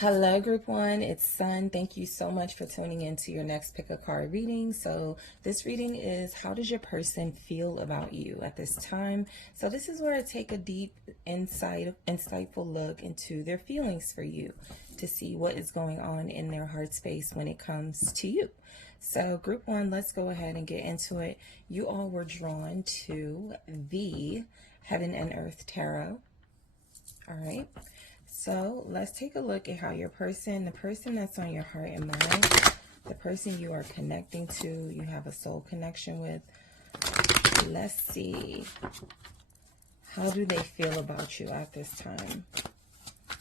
Hello, Group 1. It's Sun. Thank you so much for tuning in to your next pick a card reading. So this reading is, how does your person feel about you at this time? So this is where I take a deep, insightful look into their feelings for you to see what is going on in their heart space when it comes to you. So Group 1, let's go ahead and get into it. You all were drawn to the Heaven and Earth Tarot. All right. So let's take a look at how your person, the person that's on your heart and mind, the person you are connecting to, you have a soul connection with. Let's see. How do they feel about you at this time?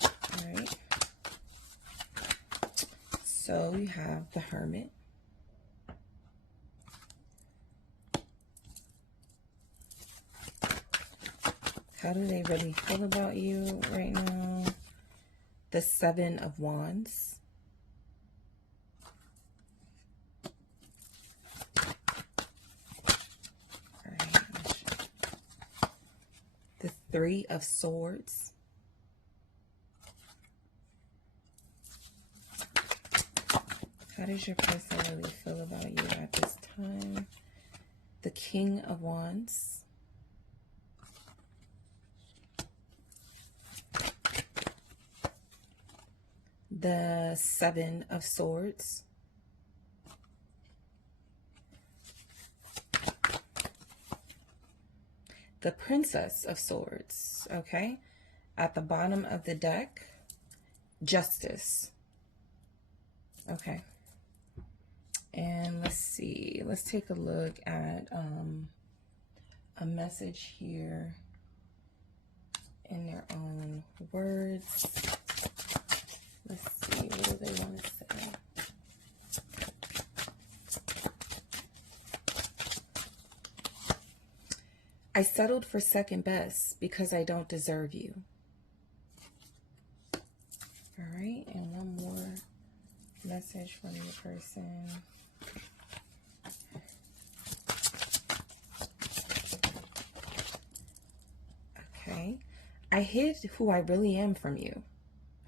All right. So you have the Hermit. How do they really feel about you right now? The Seven of Wands. All right. The Three of Swords. How does your person really feel about you at this time? The King of Wands. The Seven of Swords. The Princess of Swords, okay? At the bottom of the deck, Justice. Okay. And let's see. Let's take a look at a message here in their own words. Let's see, what do they want to say? I settled for second best because I don't deserve you. All right, and one more message from your person. Okay, I hid who I really am from you.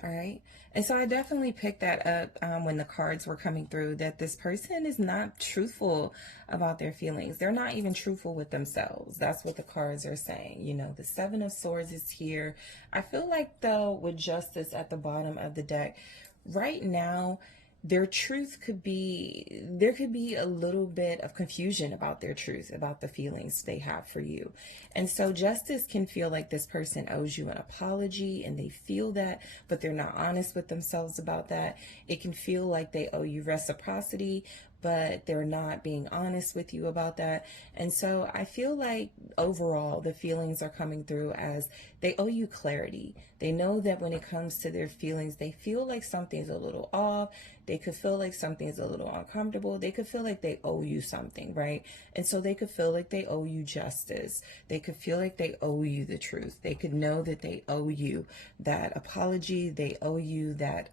All right. And so I definitely picked that up when the cards were coming through, that this person is not truthful about their feelings. They're not even truthful with themselves. That's what the cards are saying. You know, the Seven of Swords is here. I feel like, though, with Justice at the bottom of the deck, right now, their truth could be, there could be a little bit of confusion about their truth, about the feelings they have for you. And so Justice can feel like this person owes you an apology, and they feel that, but they're not honest with themselves about that. It can feel like they owe you reciprocity, but they're not being honest with you about that. And so I feel like overall the feelings are coming through as they owe you clarity. They know that when it comes to their feelings, they feel like something's a little off. They could feel like something's a little uncomfortable. They could feel like they owe you something, right? And so they could feel like they owe you justice. They could feel like they owe you the truth. They could know that they owe you that apology. They owe you that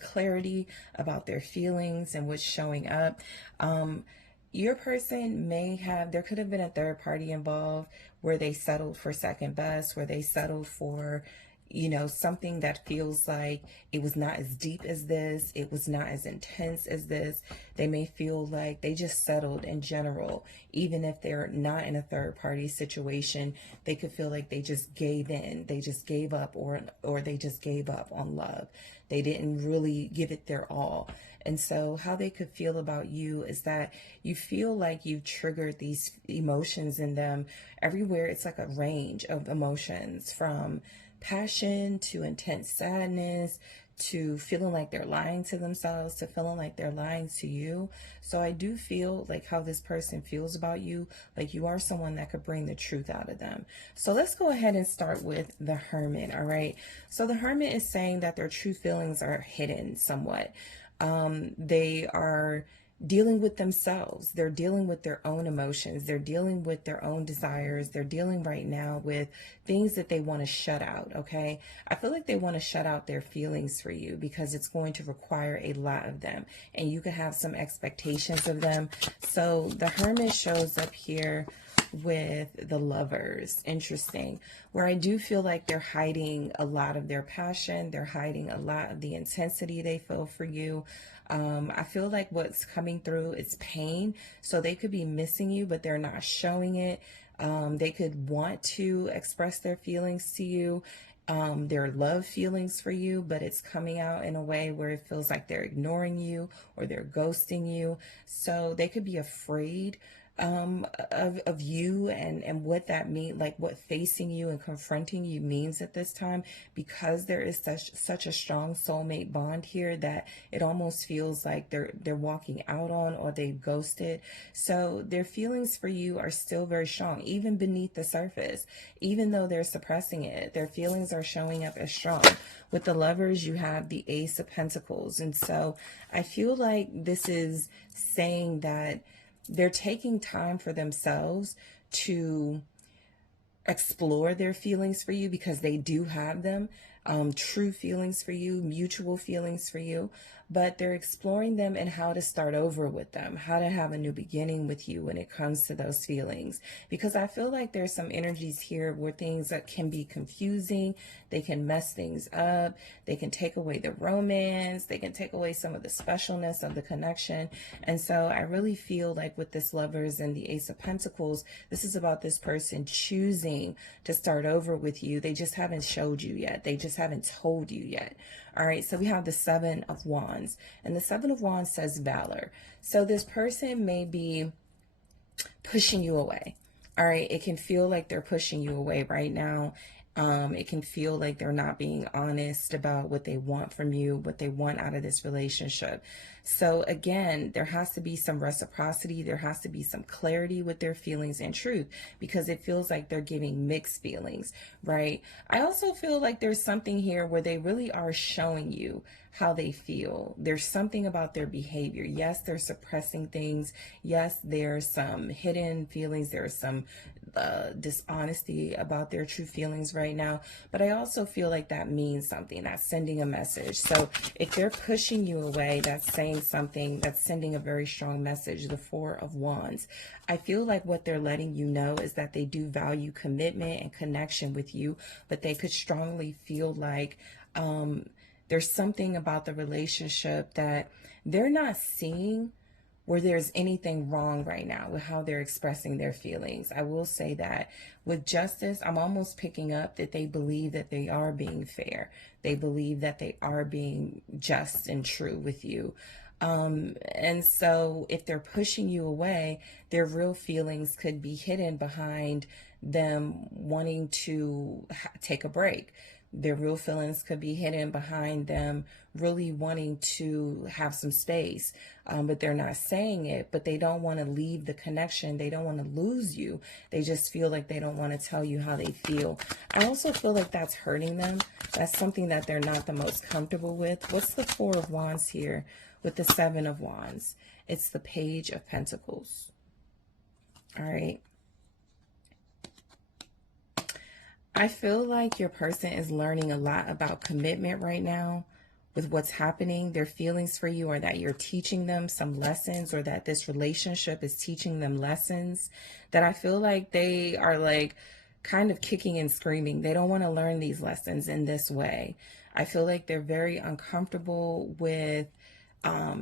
clarity about their feelings and what's showing up. Your person may have, there could have been a third party involved where they settled for second best, where they settled for, you know, something that feels like it was not as deep as this, it was not as intense as this. They may feel like they just settled in general, even if they're not in a third party situation. They could feel like they just gave in, they just gave up, or they just gave up on love. They didn't really give it their all. And so how they could feel about you is that you feel like you've triggered these emotions in them everywhere. It's like a range of emotions, from passion to intense sadness to feeling like they're lying to themselves to feeling like they're lying to you. So I do feel like how this person feels about you, like you are someone that could bring the truth out of them. So let's go ahead and start with the Hermit. All right. So the Hermit is saying that their true feelings are hidden somewhat. They are dealing with themselves. They're dealing with their own emotions. They're dealing with their own desires. They're dealing right now with things that they want to shut out. Okay. I feel like they want to shut out their feelings for you because it's going to require a lot of them, and you could have some expectations of them. So the Hermit shows up here with the Lovers. Interesting. Where I do feel like they're hiding a lot of their passion. They're hiding a lot of the intensity they feel for you. I feel like what's coming through is pain. So they could be missing you, but they're not showing it. They could want to express their feelings to you, their love feelings for you, but it's coming out in a way where it feels like they're ignoring you or they're ghosting you. So they could be afraid of you and what that means, like what facing you and confronting you means at this time, because there is such a strong soulmate bond here that it almost feels like they're walking out on, or they've ghosted. So their feelings for you are still very strong, even beneath the surface. Even though they're suppressing it, their feelings are showing up as strong. With the Lovers, you have the Ace of Pentacles. And so I feel like this is saying that they're taking time for themselves to explore their feelings for you, because they do have them, true feelings for you, mutual feelings for you, but they're exploring them and how to start over with them, how to have a new beginning with you when it comes to those feelings. Because I feel like there's some energies here where things that can be confusing, they can mess things up, they can take away the romance, they can take away some of the specialness of the connection. And so I really feel like with this Lovers and the Ace of Pentacles, this is about this person choosing to start over with you. They just haven't showed you yet. They just haven't told you yet. All right, so we have the Seven of Wands, and the Seven of Wands says valor. So this person may be pushing you away. All right, it can feel like they're pushing you away right now. It can feel like they're not being honest about what they want from you, what they want out of this relationship. So again, there has to be some reciprocity. There has to be some clarity with their feelings and truth, because it feels like they're giving mixed feelings, right? I also feel like there's something here where they really are showing you how they feel. There's something about their behavior. Yes, they're suppressing things. Yes, there's some hidden feelings. There's some dishonesty about their true feelings right now. But I also feel like that means something. That's sending a message. So if they're pushing you away, that's saying something. That's sending a very strong message. The Four of Wands. I feel like what they're letting you know is that they do value commitment and connection with you, but they could strongly feel like there's something about the relationship that they're not seeing where there's anything wrong right now with how they're expressing their feelings. I will say that with Justice, I'm almost picking up that they believe that they are being fair. They believe that they are being just and true with you. And so if they're pushing you away, their real feelings could be hidden behind them wanting to take a break. Their real feelings could be hidden behind them really wanting to have some space, but they're not saying it, but they don't want to leave the connection. They don't want to lose you. They just feel like they don't want to tell you how they feel. I also feel like that's hurting them. That's something that they're not the most comfortable with. What's the Four of Wands here with the Seven of Wands? It's the Page of Pentacles. All right. I feel like your person is learning a lot about commitment right now with what's happening. Their feelings for you are that you're teaching them some lessons, or that this relationship is teaching them lessons that I feel like they are like kind of kicking and screaming. They don't want to learn these lessons in this way. I feel like they're very uncomfortable with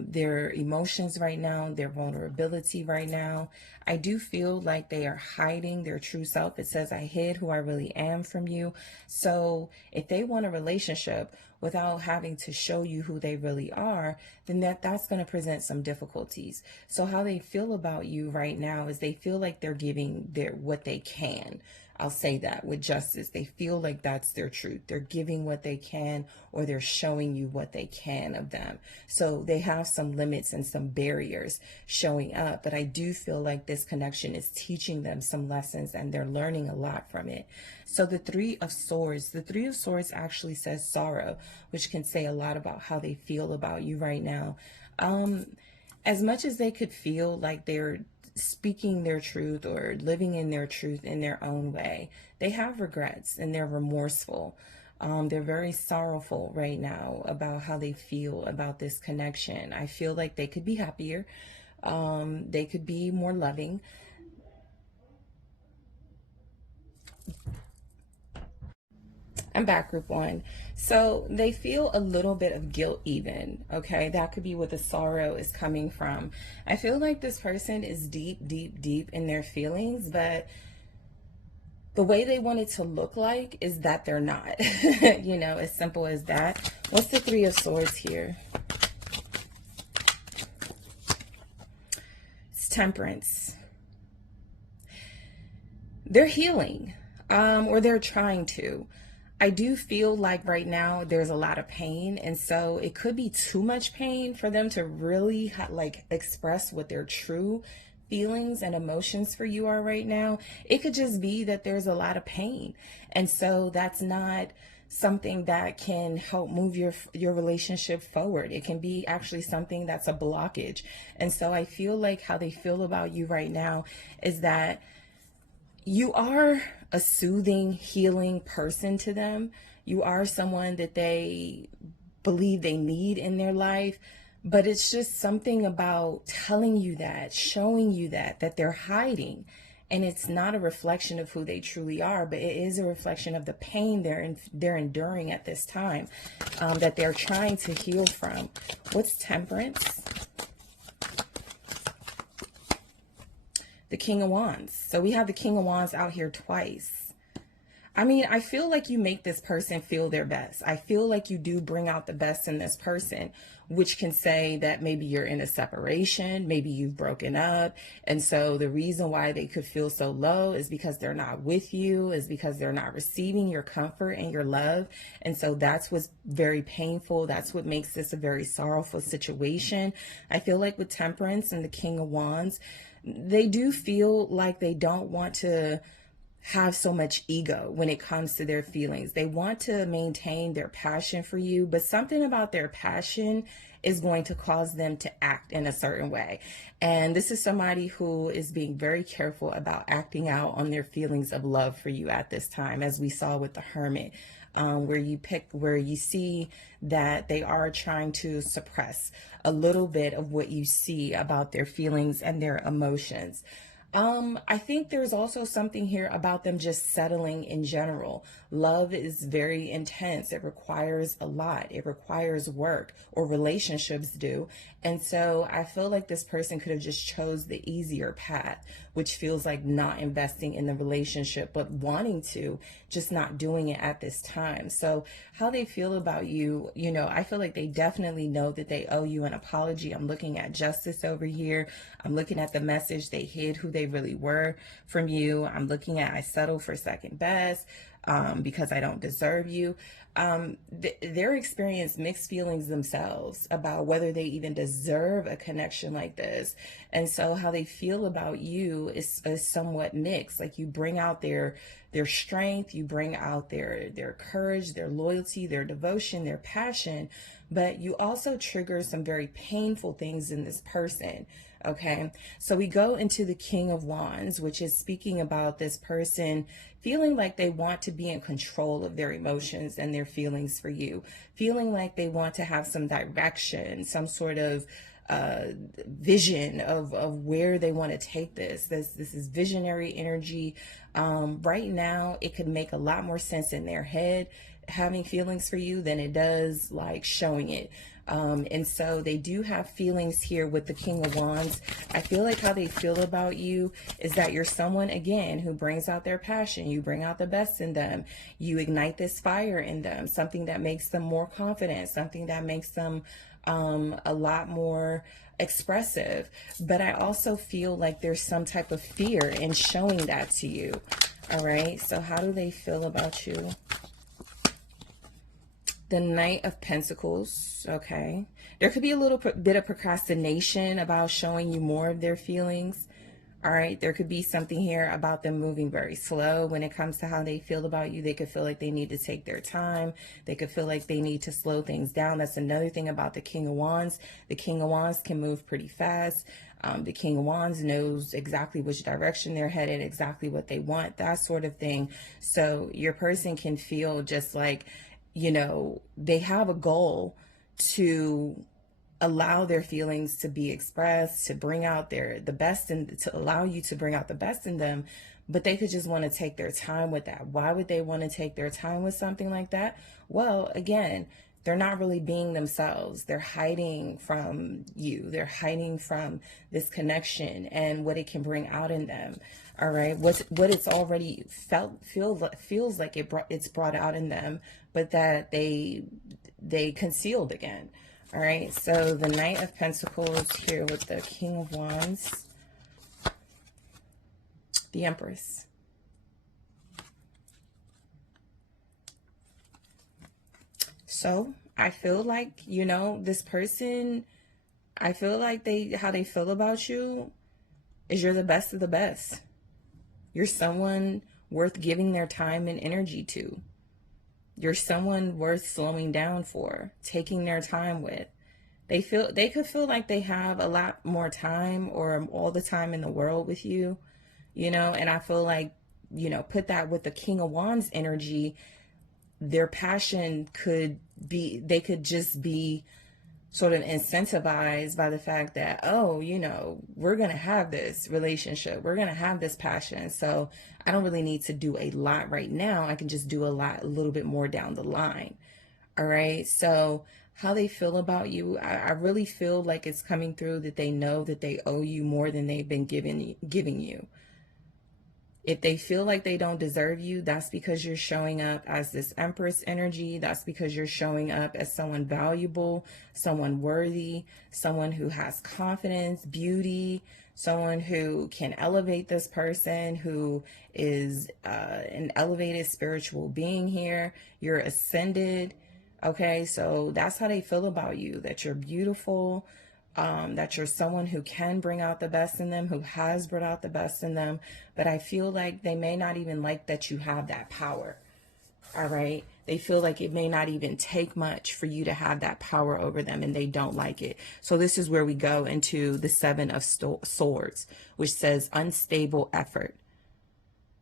their emotions right now, their vulnerability right now. I do feel like they are hiding their true self. It says, I hid who I really am from you. So if they want a relationship without having to show you who they really are, then that's going to present some difficulties. So how they feel about you right now is they feel like they're giving what they can. I'll say that with Justice. They feel like that's their truth. They're giving what they can, or they're showing you what they can of them. So they have some limits and some barriers showing up. But I do feel like this connection is teaching them some lessons, and they're learning a lot from it. So the Three of Swords, actually says sorrow, which can say a lot about how they feel about you right now. As much as they could feel like they're speaking their truth or living in their truth in their own way, they have regrets and they're remorseful. They're very sorrowful right now about how they feel about this connection. I feel like they could be happier. They could be more loving. I'm back, group one. So they feel a little bit of guilt, even. Okay, that could be what the sorrow is coming from. I feel like this person is deep, deep, deep in their feelings, but the way they want it to look like is that they're not. You know, as simple as that. What's the Three of Swords here? It's Temperance. They're healing, or they're trying to. I do feel like right now there's a lot of pain, and so it could be too much pain for them to really like express what their true feelings and emotions for you are right now. It could just be that there's a lot of pain, and so that's not something that can help move your relationship forward. It can be actually something that's a blockage. And so I feel like how they feel about you right now is that you are a soothing, healing person to them. You are someone that they believe they need in their life. But it's just something about telling you that, showing you that they're hiding. And it's not a reflection of who they truly are, but it is a reflection of the pain they're enduring at this time, that they're trying to heal from. What's Temperance? The King of Wands. So we have the King of Wands out here twice. I mean, I feel like you make this person feel their best. I feel like you do bring out the best in this person, which can say that maybe you're in a separation, maybe you've broken up. And so the reason why they could feel so low is because they're not with you, is because they're not receiving your comfort and your love. And so that's what's very painful. That's what makes this a very sorrowful situation. I feel like with Temperance and the King of Wands, they do feel like they don't want to have so much ego when it comes to their feelings. They want to maintain their passion for you, but something about their passion is going to cause them to act in a certain way. And this is somebody who is being very careful about acting out on their feelings of love for you at this time, as we saw with the Hermit. Where you see that they are trying to suppress a little bit of what you see about their feelings and their emotions. I think there's also something here about them just settling in general. Love is very intense. It requires a lot. It requires work, or relationships do. And so I feel like this person could have just chose the easier path, which feels like not investing in the relationship, but wanting to, just not doing it at this time. So how they feel about you, you know, I feel like they definitely know that they owe you an apology. I'm looking at justice over here. I'm looking at the message they hid who they really were from you. I'm looking at I settled for second best because I don't deserve you. They're experiencing mixed feelings themselves about whether they even deserve a connection like this. And so how they feel about you is somewhat mixed. Like you bring out their strength, you bring out their courage, their loyalty, their devotion, their passion, but you also trigger some very painful things in this person. Okay, so we go into the King of Wands, which is speaking about this person feeling like they want to be in control of their emotions and their feelings for you, feeling like they want to have some direction, some sort of vision of where they want to take this. This is visionary energy. Right now, it could make a lot more sense in their head having feelings for you than it does like showing it. And so they do have feelings here with the King of Wands. I feel like how they feel about you is that you're someone, again, who brings out their passion. You bring out the best in them. You ignite this fire in them, something that makes them more confident, something that makes them a lot more expressive. But I also feel like there's some type of fear in showing that to you. All right. So how do they feel about you? The Knight of Pentacles. Okay. There could be a little bit of procrastination about showing you more of their feelings. All right. There could be something here about them moving very slow when it comes to how they feel about you. They could feel like they need to take their time. They could feel like they need to slow things down. That's another thing about the King of Wands. The King of Wands can move pretty fast. The King of Wands knows exactly which direction they're headed, exactly what they want, that sort of thing. So your person can feel just like, you know, they have a goal to allow their feelings to be expressed, to bring out the best, and to allow you to bring out the best in them. But they could just want to take their time with that. Why would they want to take their time with something like that? Well, again, they're not really being themselves. They're hiding from you. They're hiding from this connection and what it can bring out in them. All right, what it's already feels like it's brought out in them, but that they concealed again. All right, so the Knight of Pentacles here with the King of Wands, the Empress. So I feel like, this person, I feel like how they feel about you is you're the best of the best. You're someone worth giving their time and energy to. You're someone worth slowing down for, taking their time with. They could feel like they have a lot more time or all the time in the world with you, and I feel like, put that with the King of Wands energy, their passion they could just be sort of incentivized by the fact that, oh, we're going to have this relationship. We're going to have this passion. So I don't really need to do a lot right now. I can just do a little bit more down the line. All right. So how they feel about you, I really feel like it's coming through that they know that they owe you more than they've been giving you. If they feel like they don't deserve you, that's because you're showing up as this Empress energy. That's because you're showing up as someone valuable, someone worthy, someone who has confidence, beauty, someone who can elevate this person, who is an elevated spiritual being here. You're ascended. Okay, so that's how they feel about you, that you're beautiful, that you're someone who can bring out the best in them, who has brought out the best in them. But I feel like they may not even like that you have that power. All right. They feel like it may not even take much for you to have that power over them, and they don't like it. So this is where we go into the Seven of Swords, which says unstable effort.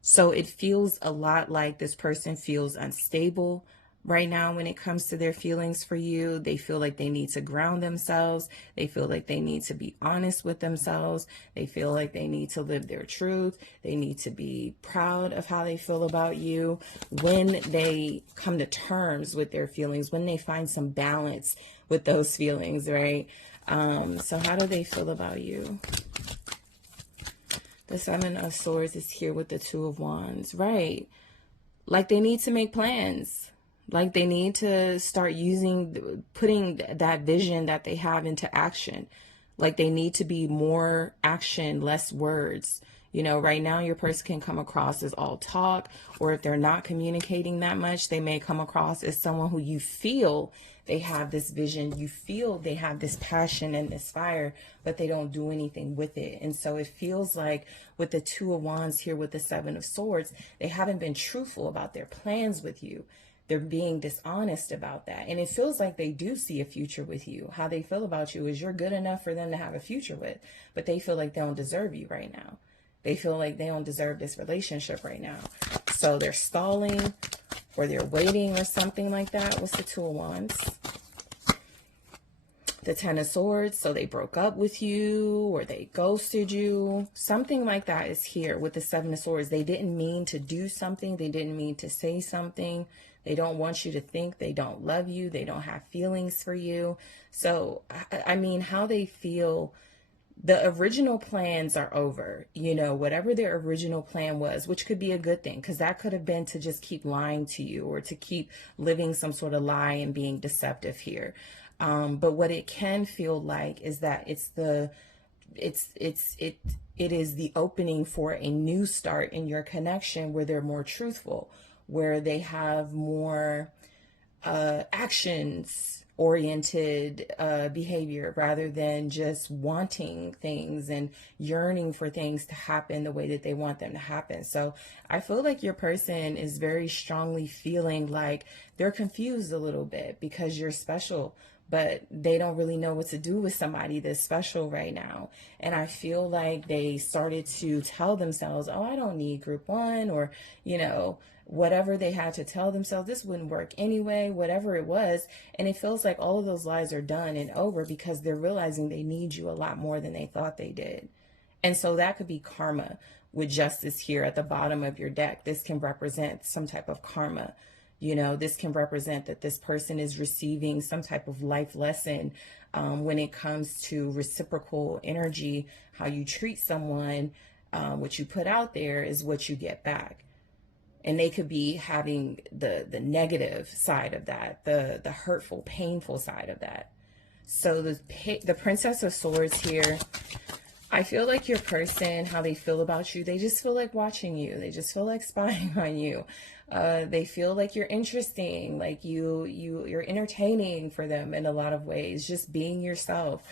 So it feels a lot like this person feels unstable right now when it comes to their feelings for you. They feel like they need to ground themselves. They feel like they need to be honest with themselves. They feel like they need to live their truth. They need to be proud of how they feel about you. When they come to terms with their feelings, when they find some balance with those feelings, right? So how do they feel about you? The Seven of Swords is here with the Two of Wands, right? Like they need to make plans. Like they need to start putting that vision that they have into action. Like they need to be more action, less words. Right now your person can come across as all talk, or if they're not communicating that much, they may come across as someone who you feel they have this vision, you feel they have this passion and this fire, but they don't do anything with it. And so it feels like with the Two of Wands here with the Seven of Swords, they haven't been truthful about their plans with you. They're being dishonest about that. And it feels like they do see a future with you. How they feel about you is you're good enough for them to have a future with, but they feel like they don't deserve you right now. They feel like they don't deserve this relationship right now. So they're stalling, or they're waiting, or something like that. What's the Two of Wands? The Ten of Swords. So they broke up with you, or they ghosted you. Something like that is here with the Seven of Swords. They didn't mean to do something. They didn't mean to say something. They don't want you to think they don't love you. They don't have feelings for you. So, I mean, how they feel, the original plans are over, whatever their original plan was, which could be a good thing, because that could have been to just keep lying to you, or to keep living some sort of lie and being deceptive here. But what it can feel like is that it is the opening for a new start in your connection, where they're more truthful, where they have more actions oriented behavior, rather than just wanting things and yearning for things to happen the way that they want them to happen. So I feel like your person is very strongly feeling like they're confused a little bit, because you're special, but they don't really know what to do with somebody this special right now. And I feel like they started to tell themselves, oh, I don't need group one, or, you know, whatever they had to tell themselves, this wouldn't work anyway, whatever it was. And it feels like all of those lies are done and over because they're realizing they need you a lot more than they thought they did. And so that could be karma with justice here at the bottom of your deck. This can represent some type of karma. You know, this can represent that this person is receiving some type of life lesson when it comes to reciprocal energy. How you treat someone, what you put out there is what you get back. And they could be having the negative side of that, the hurtful, painful side of that. So the Princess of Swords here, I feel like your person, how they feel about you, they just feel like watching you. They just feel like spying on you. They feel like you're interesting, like you're entertaining for them in a lot of ways. Just being yourself,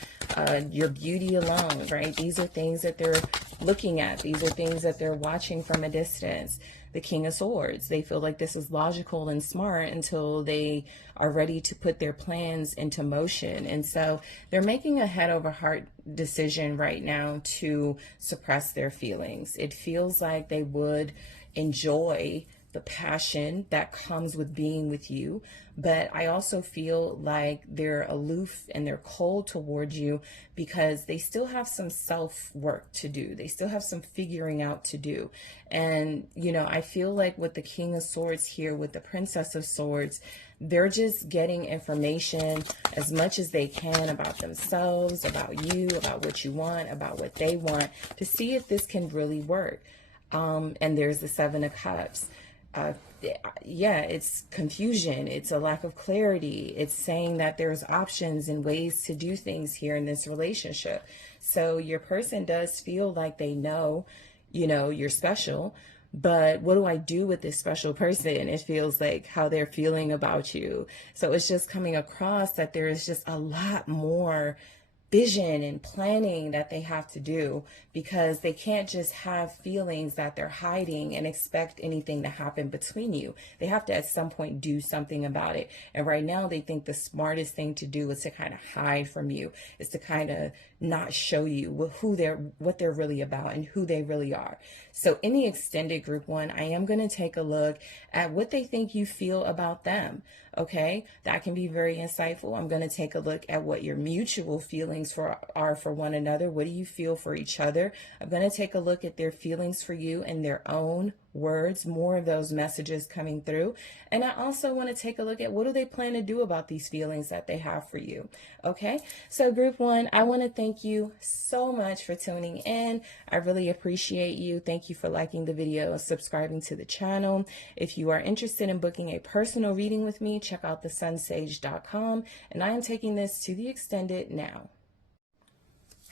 your beauty alone, right? These are things that they're looking at. These are things that they're watching from a distance. The King of Swords, they feel like this is logical and smart until they are ready to put their plans into motion. And so they're making a head over heart decision right now to suppress their feelings. It feels like they would enjoy the passion that comes with being with you, but I also feel like they're aloof and they're cold towards you because they still have some self work to do. They still have some figuring out to do. And, you know, I feel like with the King of Swords here, with the Princess of Swords, they're just getting information as much as they can about themselves, about you, about what you want, about what they want, to see if this can really work. And there's the Seven of Cups. Yeah, it's confusion. It's a lack of clarity. It's saying that there's options and ways to do things here in this relationship. So your person does feel like they know, you know, you're special, but what do I do with this special person? It feels like how they're feeling about you. So it's just coming across that there is just a lot more vision and planning that they have to do, because they can't just have feelings that they're hiding and expect anything to happen between you. They have to at some point do something about it. And right now they think the smartest thing to do is to kind of hide from you, is to kind of not show you what they're really about and who they really are. So in the extended group one, I am going to take a look at what they think you feel about them. Okay, that can be very insightful. I'm going to take a look at what your mutual feelings are for one another. What do you feel for each other? I'm going to take a look at their feelings for you in their own words, more of those messages coming through. And I also want to take a look at what do they plan to do about these feelings that they have for you. Okay, so group one, I want to thank you so much for tuning in. I really appreciate you. Thank you for liking the video and subscribing to the channel. If you are interested in booking a personal reading with me, check out TheSunSage.com. And I am taking this to the extended now.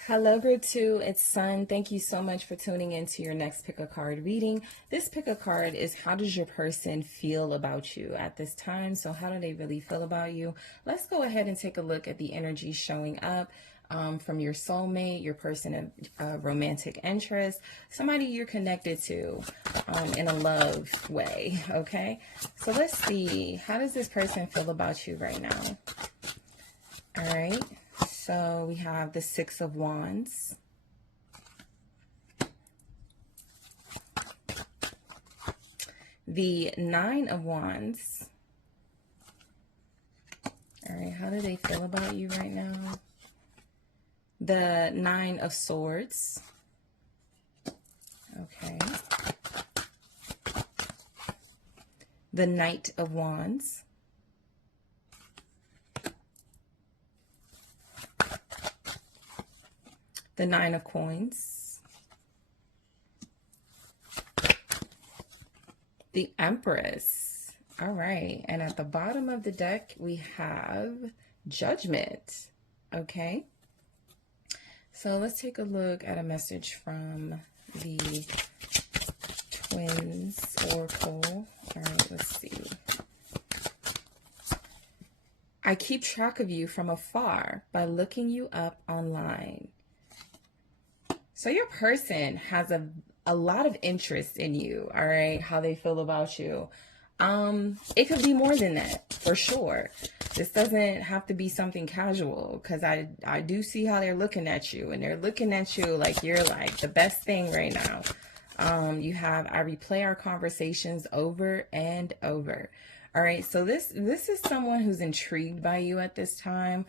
Hello, group two, it's Sun. Thank you so much for tuning in to your next pick a card reading. This pick a card is, how does your person feel about you at this time? So how do they really feel about you? Let's go ahead and take a look at the energy showing up from your soulmate, your person of romantic interest, somebody you're connected to in a love way, okay? So let's see, how does this person feel about you right now? All right. So we have the Six of Wands, the Nine of Wands. All right, how do they feel about you right now? The Nine of Swords. Okay. The Knight of Wands. The Nine of Coins, the Empress. All right, and at the bottom of the deck, we have Judgment. Okay, so let's take a look at a message from the Twins Oracle. All right, let's see. I keep track of you from afar by looking you up online. So your person has a lot of interest in you, all right, how they feel about you. It could be more than that, for sure. This doesn't have to be something casual, because I do see how they're looking at you, and they're looking at you like you're like the best thing right now. You have, I replay our conversations over and over. All right, so this is someone who's intrigued by you at this time.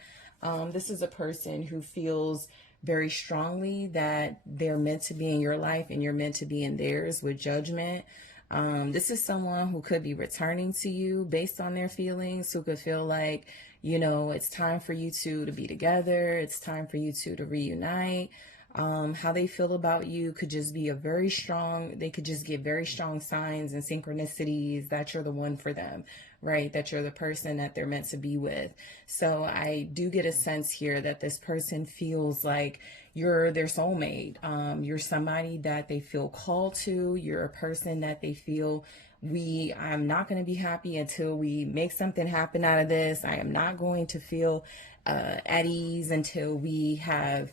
This is a person who feels very strongly that they're meant to be in your life and you're meant to be in theirs with judgment. This is someone who could be returning to you based on their feelings, who could feel like, it's time for you two to be together. It's time for you two to reunite. How they feel about you could just be they could just give very strong signs and synchronicities that you're the one for them, right? That you're the person that they're meant to be with. So I do get a sense here that this person feels like you're their soulmate. You're somebody that they feel called to. You're a person that they feel I'm not going to be happy until we make something happen out of this. I am not going to feel at ease until we have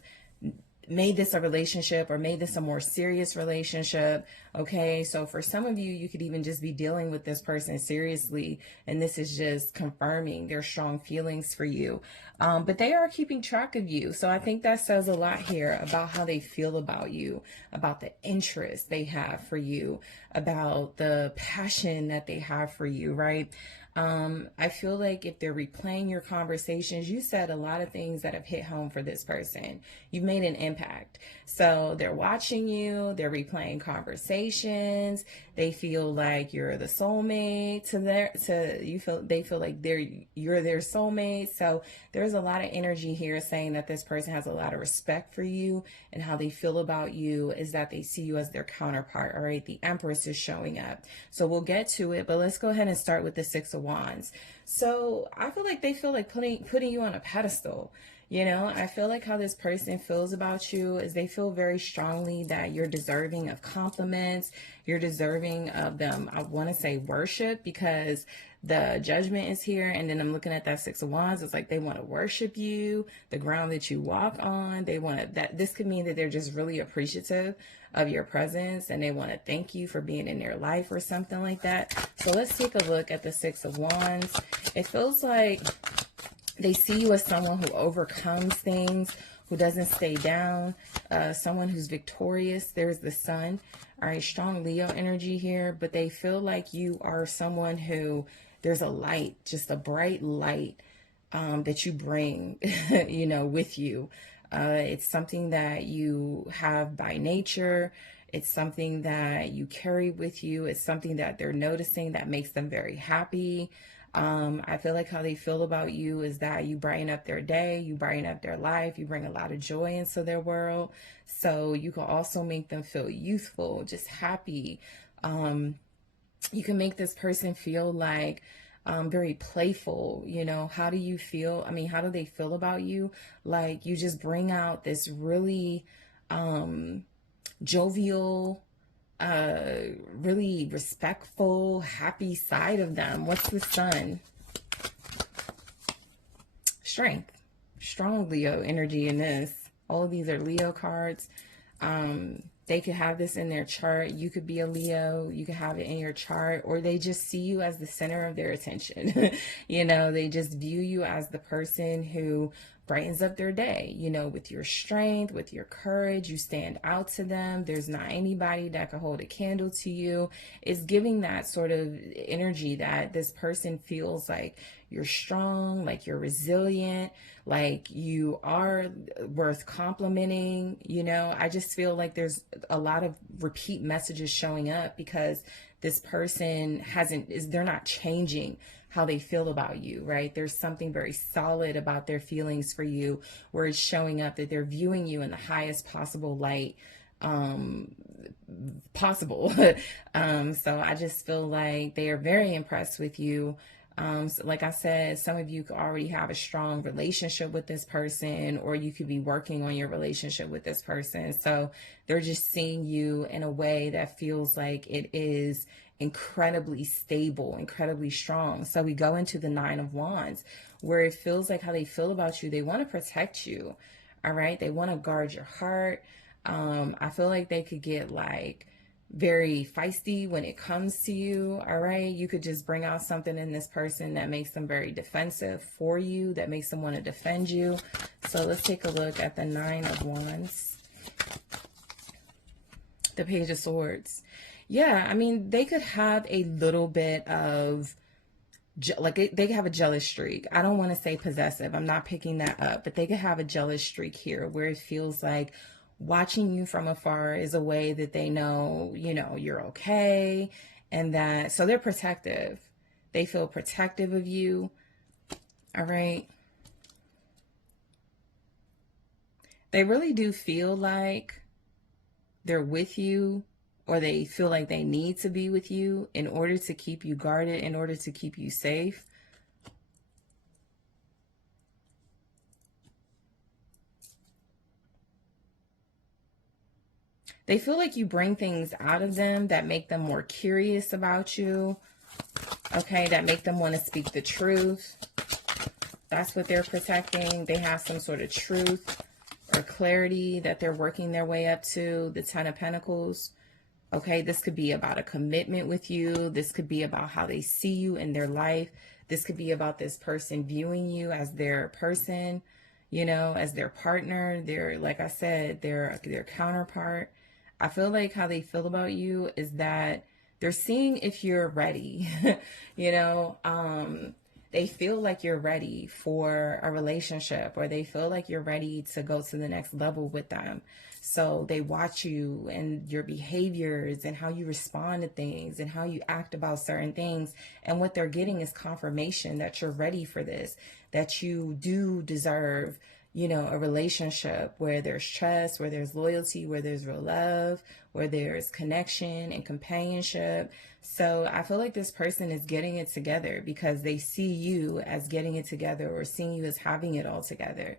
made this a relationship or made this a more serious relationship. Okay, so for some of you, you could even just be dealing with this person seriously, and this is just confirming their strong feelings for you. But they are keeping track of you, so I think that says a lot here about how they feel about you, about the interest they have for you, about the passion that they have for you, right? I feel like if they're replaying your conversations, you said a lot of things that have hit home for this person. You've made an impact. So they're watching you, they're replaying conversations, they feel like you're the soulmate they feel like you're their soulmate. So there's a lot of energy here saying that this person has a lot of respect for you, and how they feel about you is that they see you as their counterpart. All right, the Empress is showing up. So we'll get to it, but let's go ahead and start with the Six of Wands. So I feel like they feel like putting you on a pedestal. I feel like how this person feels about you is they feel very strongly that you're deserving of compliments. You're deserving of them. I want to say worship, because the Judgment is here. And then I'm looking at that Six of Wands. It's like they want to worship you, the ground that you walk on. They want to, that this could mean that they're just really appreciative of your presence, and they want to thank you for being in their life or something like that. So let's take a look at the Six of Wands. It feels like they see you as someone who overcomes things, who doesn't stay down, someone who's victorious. There's the Sun. All right, strong Leo energy here, but they feel like you are someone who, there's a light, just a bright light that you bring, with you. It's something that you have by nature. It's something that you carry with you. It's something that they're noticing that makes them very happy. I feel like how they feel about you is that you brighten up their day, you brighten up their life, you bring a lot of joy into their world. So you can also make them feel youthful, just happy. You can make this person feel like very playful. How do you feel? I mean, how do they feel about you? Like you just bring out this really jovial, really respectful, happy side of them. What's the Sun? Strength. Strong Leo energy in this. All of these are Leo cards. They could have this in their chart. You could be a Leo. You could have it in your chart, or they just see you as the center of their attention. They just view you as the person who brightens up their day, with your strength, with your courage. You stand out to them. There's not anybody that can hold a candle to you. It's giving that sort of energy that this person feels like you're strong, like you're resilient, like you are worth complimenting. I just feel like there's a lot of repeat messages showing up, because this person they're not changing how they feel about you, right? There's something very solid about their feelings for you, where it's showing up that they're viewing you in the highest possible light possible. So I just feel like they are very impressed with you. So like I said, some of you could already have a strong relationship with this person, or you could be working on your relationship with this person. So they're just seeing you in a way that feels like it is incredibly stable, incredibly strong. So we go into the Nine of Wands, where it feels like how they feel about you. They want to protect you. All right. They want to guard your heart. I feel like they could get like very feisty when it comes to you. All right. You could just bring out something in this person that makes them very defensive for you, that makes them want to defend you. So let's take a look at the Nine of Wands, the Page of Swords. Yeah, I mean, they could have a little bit of, like, they could have a jealous streak. I don't want to say possessive. I'm not picking that up, but they could have a jealous streak here where it feels like watching you from afar is a way that they know, you know, you're okay. And that, so they're protective. They feel protective of you. All right. They really do feel like they're with you, or they feel like they need to be with you in order to keep you guarded, in order to keep you safe. They feel like you bring things out of them that make them more curious about you. Okay, that make them want to speak the truth. That's what they're protecting. They have some sort of truth or clarity that they're working their way up to. The Ten of Pentacles. Okay, this could be about a commitment with you. This could be about how they see you in their life. This could be about this person viewing you as their person, you know, as their partner, their, like I said, their counterpart. I feel like how they feel about you is that they're seeing if you're ready, you know, they feel like you're ready for a relationship, or they feel like you're ready to go to the next level with them. So they watch you and your behaviors and how you respond to things and how you act about certain things. And what they're getting is confirmation that you're ready for this, that you do deserve, you know, a relationship where there's trust, where there's loyalty, where there's real love, where there's connection and companionship. So I feel like this person is getting it together because they see you as getting it together, or seeing you as having it all together.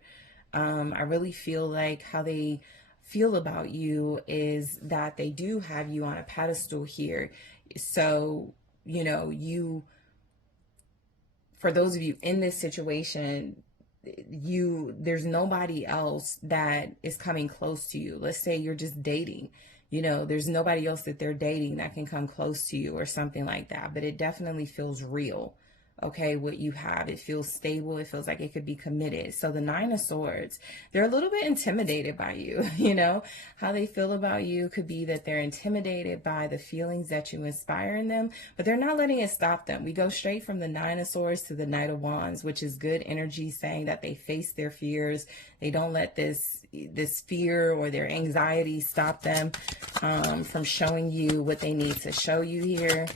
I really feel like how they feel about you is that they do have you on a pedestal here. So, you know, you, for those of you in this situation, there's nobody else that is coming close to you. Let's say you're just dating, you know, there's nobody else that they're dating that can come close to you or something like that, but it definitely feels real. Okay, what you have, it feels stable. It feels like it could be committed. So the Nine of Swords, they're a little bit intimidated by you. You know, how they feel about you could be that they're intimidated by the feelings that you inspire in them, but they're not letting it stop them. We go straight from the Nine of Swords to the Knight of Wands, which is good energy, saying that they face their fears. They don't let this fear or their anxiety stop them from showing you what they need to show you here.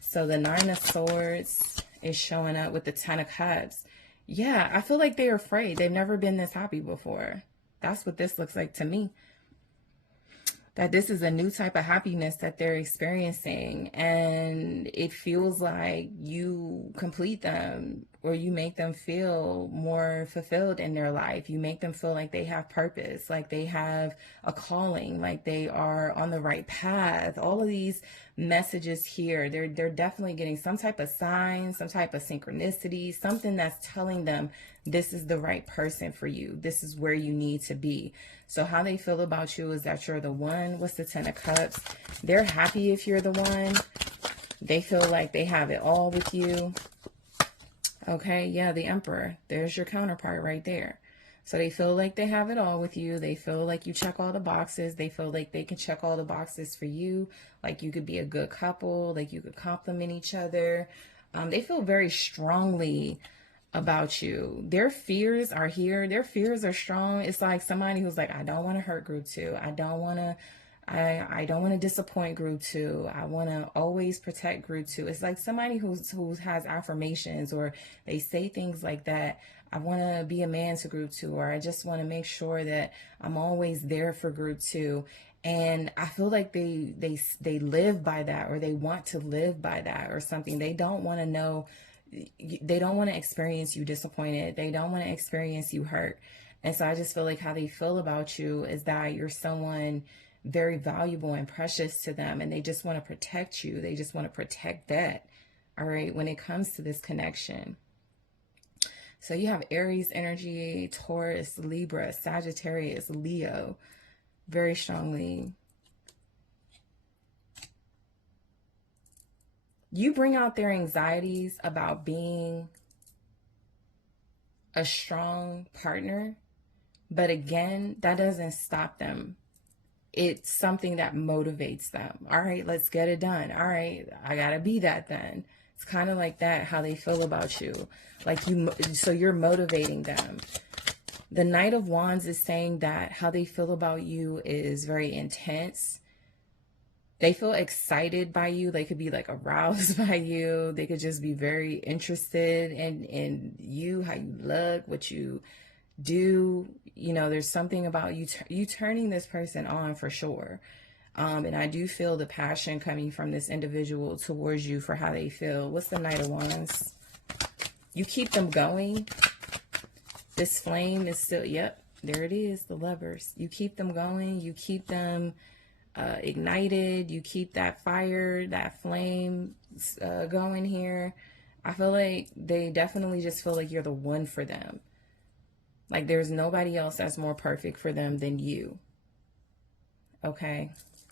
So the Nine of Swords is showing up with the Ten of Cups. Yeah, I feel like they're afraid. They've never been this happy before. That's what this looks like to me. That this is a new type of happiness that they're experiencing, and it feels like you complete them, or you make them feel more fulfilled in their life. You make them feel like they have purpose, like they have a calling, like they are on the right path. All of these messages here, they're definitely getting some type of sign, some type of synchronicity, something that's telling them this is the right person for you. This is where you need to be. So how they feel about you is that you're the one. What's the Ten of Cups? They're happy if you're the one. They feel like they have it all with you. Okay, yeah, the Emperor. There's your counterpart right there. So they feel like they have it all with you. They feel like you check all the boxes. They feel like they can check all the boxes for you. Like you could be a good couple. Like you could complement each other. They feel very strongly about you. Their fears are here. Their fears are strong. It's like somebody who's like, I don't want to hurt group 2. I don't want to disappoint group 2. I want to always protect group 2. It's like somebody who has affirmations, or they say things like that. I want to be a man to group 2, or I just want to make sure that I'm always there for group 2. And I feel like they live by that, or they want to live by that or something. They don't want to know, they don't want to experience you disappointed. They don't want to experience you hurt. And so I just feel like how they feel about you is that you're someone very valuable and precious to them, and they just want to protect you. They just want to protect that. All right, when it comes to this connection. So you have Aries energy, Taurus, Libra, Sagittarius, Leo, very strongly You bring out their anxieties about being a strong partner, but again, that doesn't stop them. It's something that motivates them. All right, let's get it done. All right, I gotta be that then. It's kind of like that, how they feel about you. Like so you're motivating them. The Knight of Wands is saying that how they feel about you is very intense. They feel excited by you. They could be like aroused by you. They could just be very interested in you, how you look, what you do. You know, there's something about you turning this person on for sure. And I do feel the passion coming from this individual towards you for how they feel. What's the Knight of Wands? You keep them going. This flame is still, yep, there it is, the Lovers. You keep them going. You keep them ignited. You keep that fire, that flame going here. I feel like they definitely just feel like you're the one for them. Like there's nobody else that's more perfect for them than you. Okay,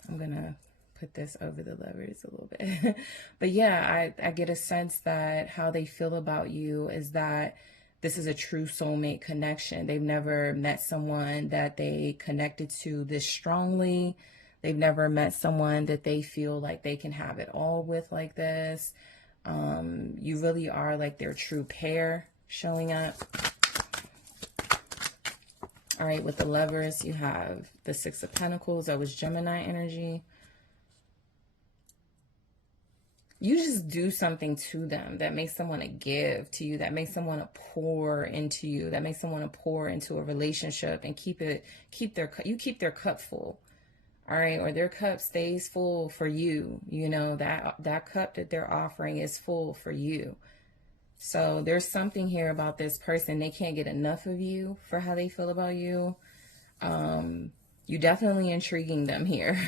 I'm gonna put this over the Lovers a little bit. But yeah, I get a sense that how they feel about you is that this is a true soulmate connection. They've never met someone that they connected to this strongly. They've never met someone that they feel like they can have it all with like this. You really are like their true pair showing up. All right, with the Lovers, you have the Six of Pentacles. That was Gemini energy. You just do something to them that makes them want to give to you, that makes them want to pour into you, that makes them want to pour into a relationship and keep their cup full. All right, or their cup stays full for you. You know, that cup that they're offering is full for you. So there's something here about this person. They can't get enough of you for how they feel about you. You definitely intriguing them here.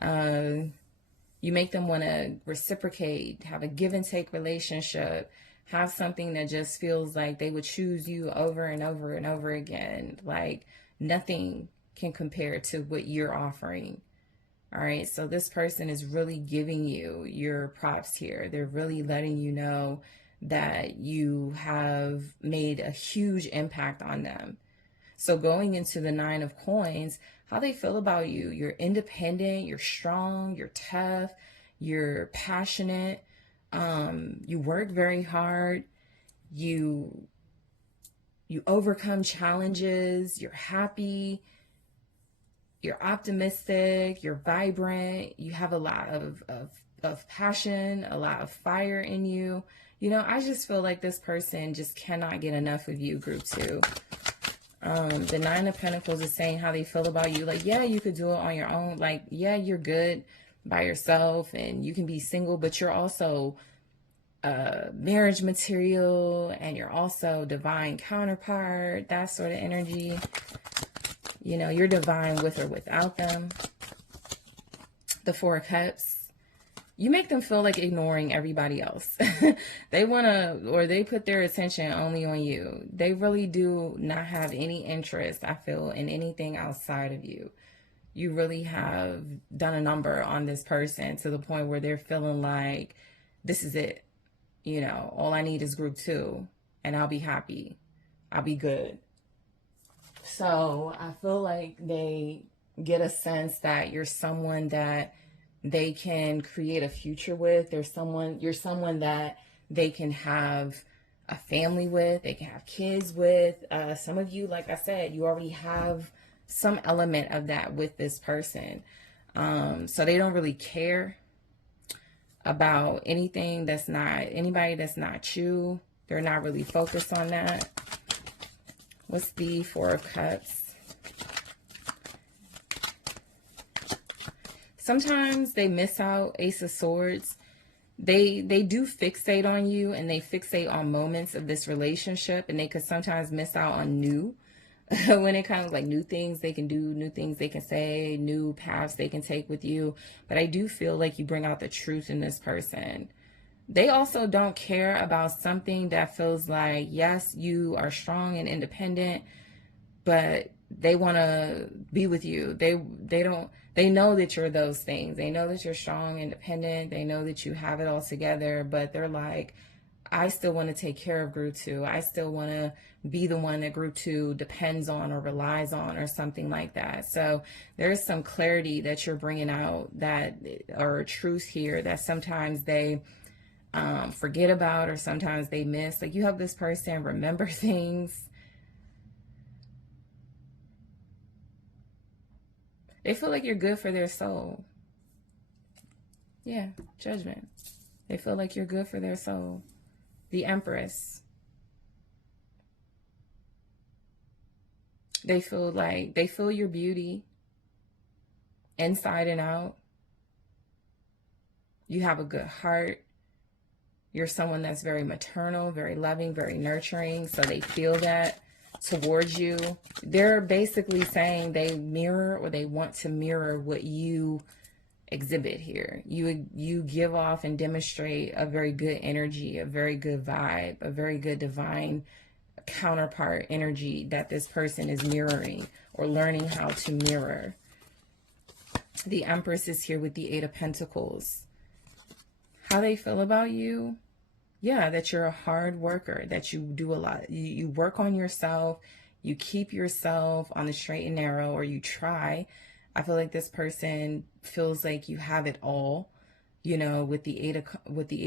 You make them want to reciprocate, have a give and take relationship, have something that just feels like they would choose you over and over and over again. Like nothing can compare to what you're offering. All right. So this person is really giving you your props here. They're really letting you know that you have made a huge impact on them. So going into the Nine of Coins, how they feel about you. You're independent, you're strong, you're tough, you're passionate, you work very hard, you overcome challenges, you're happy, you're optimistic, you're vibrant, you have a lot of passion, a lot of fire in you. You know, I just feel like this person just cannot get enough of you, group 2. The Nine of Pentacles is saying how they feel about you. Like, yeah, you could do it on your own. Like, yeah, you're good by yourself and you can be single, but you're also marriage material and you're also divine counterpart, that sort of energy. You know, you're divine with or without them. The Four of Cups. You make them feel like ignoring everybody else. They want to, or they put their attention only on you. They really do not have any interest, I feel, in anything outside of you. You really have done a number on this person to the point where they're feeling like, this is it. You know, all I need is group 2 and I'll be happy. I'll be good. So I feel like they get a sense that you're someone that they can create a future with. You're someone that they can have a family with, they can have kids with. Some of you, like I said, you already have some element of that with this person. So they don't really care about anybody that's not you. They're not really focused on that. What's the Four of Cups? Sometimes they miss out. Ace of Swords. They do fixate on you and they fixate on moments of this relationship, and they could sometimes miss out on new when it comes like new things they can do, new things they can say, new paths they can take with you. But I do feel like you bring out the truth in this person. They also don't care about something that feels like, yes, you are strong and independent, but they want to be with you. They know that you're those things. They know that you're strong, independent. They know that you have it all together, but they're like, I still want to take care of group two. I still want to be the one that group two depends on or relies on or something like that. So there's some clarity that you're bringing out that, or truth here that sometimes they forget about, or sometimes they miss. Like, you help this person remember things. They feel like you're good for their soul. Yeah, Judgment. They feel like you're good for their soul. The Empress. They feel your beauty inside and out. You have a good heart. You're someone that's very maternal, very loving, very nurturing. So they feel that towards you. They're basically saying they mirror, or they want to mirror what you exhibit here. You give off and demonstrate a very good energy, a very good vibe, a very good divine counterpart energy that this person is mirroring or learning how to mirror. The Empress is here with the Eight of Pentacles. How they feel about you? Yeah, that you're a hard worker, that you do a lot. You work on yourself, you keep yourself on the straight and narrow, or you try. I feel like this person feels like you have it all, you know, with the Eight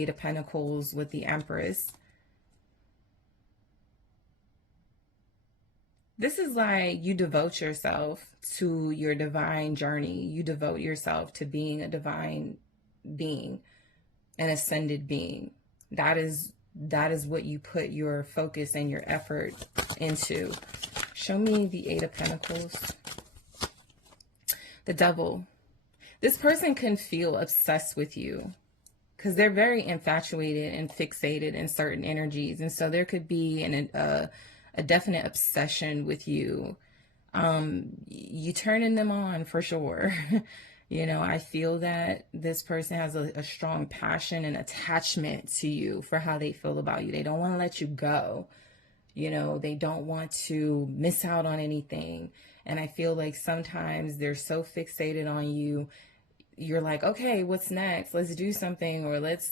of Pentacles, with the Empress. This is like you devote yourself to your divine journey. You devote yourself to being a divine being, an ascended being. That is what you put your focus and your effort into. Show me the Eight of Pentacles. The Devil. This person can feel obsessed with you because they're very infatuated and fixated in certain energies. And so there could be a definite obsession with you. You turning them on for sure. You know, I feel that this person has a strong passion and attachment to you for how they feel about you. They don't want to let you go. You know, they don't want to miss out on anything. And I feel like sometimes they're so fixated on you. You're like, okay, what's next? Let's do something, or let's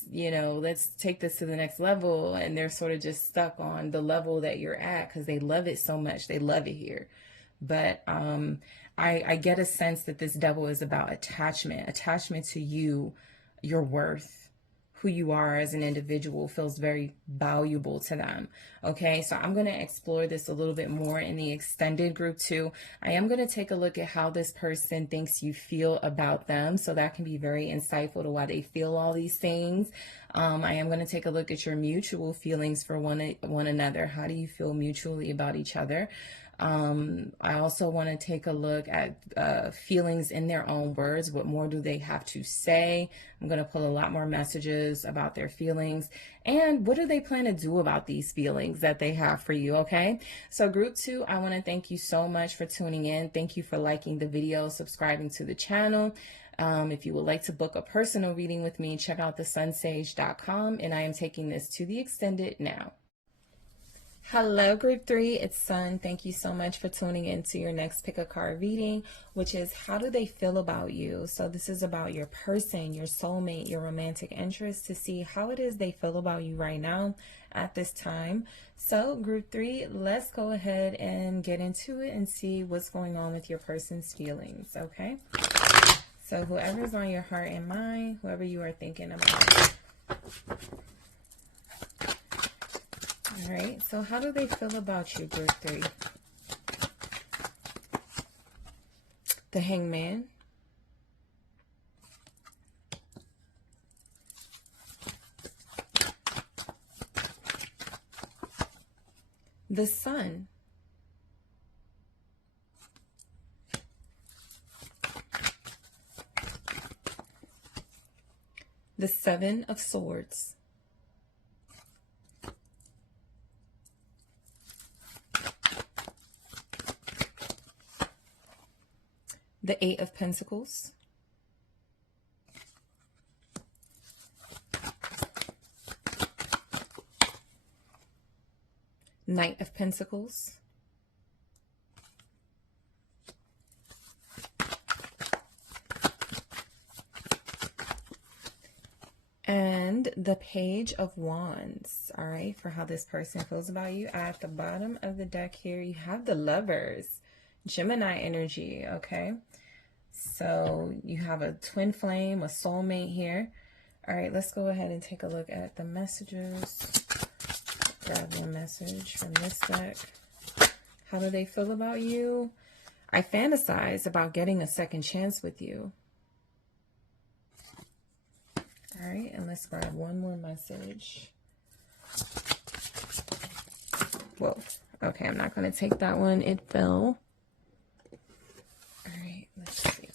take this to the next level. And they're sort of just stuck on the level that you're at because they love it so much. They love it here. But I get a sense that this Devil is about attachment to you, your worth, who you are as an individual feels very valuable to them. Okay, so I'm going to explore this a little bit more in the extended group too. I am going to take a look at how this person thinks you feel about them. So that can be very insightful to why they feel all these things. I am going to take a look at your mutual feelings for one another. How do you feel mutually about each other? I also want to take a look at feelings in their own words. What more do they have to say? I'm going to pull a lot more messages about their feelings. And what do they plan to do about these feelings that they have for you, okay? So group two, I want to thank you so much for tuning in. Thank you for liking the video, subscribing to the channel. If you would like to book a personal reading with me, check out TheSunSage.com. And I am taking this to the extended now. Hello, group three, it's Sun. Thank you so much for tuning in to your next pick a card reading, which is how do they feel about you? So this is about your person, your soulmate, your romantic interest, to see how it is they feel about you right now at this time. So group three, let's go ahead and get into it and see what's going on with your person's feelings, okay? So whoever's on your heart and mind, whoever you are thinking about. All right, so how do they feel about you, group three? The Hangman. The Sun. The Seven of Swords. The Eight of Pentacles. Knight of Pentacles. And the Page of Wands, all right, for how this person feels about you. At the bottom of the deck here, you have the Lovers, Gemini energy, okay? So you have a twin flame, a soulmate here. All right, let's go ahead and take a look at the messages. Grab your message from this deck. How do they feel about you? I fantasize about getting a second chance with you. All right, and let's grab one more message. Whoa. Okay, I'm not going to take that one. It fell. All right, let's see.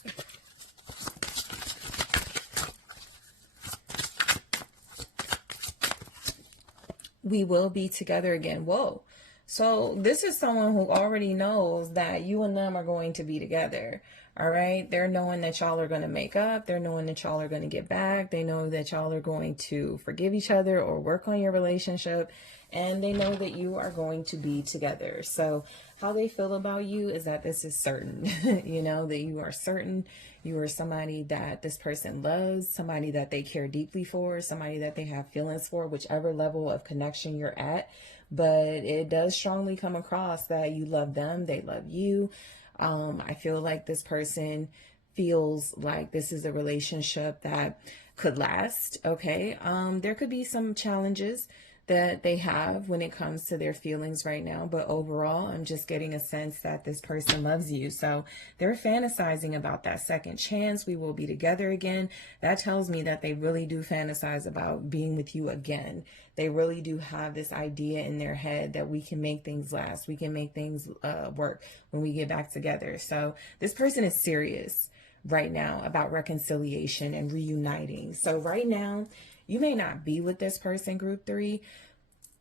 We will be together again. Whoa. So this is someone who already knows that you and them are going to be together. All right. They're knowing that y'all are going to make up. They're knowing that y'all are going to get back. They know that y'all are going to forgive each other or work on your relationship. And they know that you are going to be together. So how they feel about you is that this is certain, you know, that you are certain. You are somebody that this person loves, somebody that they care deeply for, somebody that they have feelings for, whichever level of connection you're at. But it does strongly come across that you love them, they love you. I feel like this person feels like this is a relationship that could last. Okay. There could be some challenges that they have when it comes to their feelings right now, but overall I'm just getting a sense that this person loves you. So they're fantasizing about that second chance. We will be together again. That tells me that they really do fantasize about being with you again. They really do have this idea in their head that we can make things last, we can make things work when we get back together. So this person is serious right now about reconciliation and reuniting. So right now, you may not be with this person, group 3,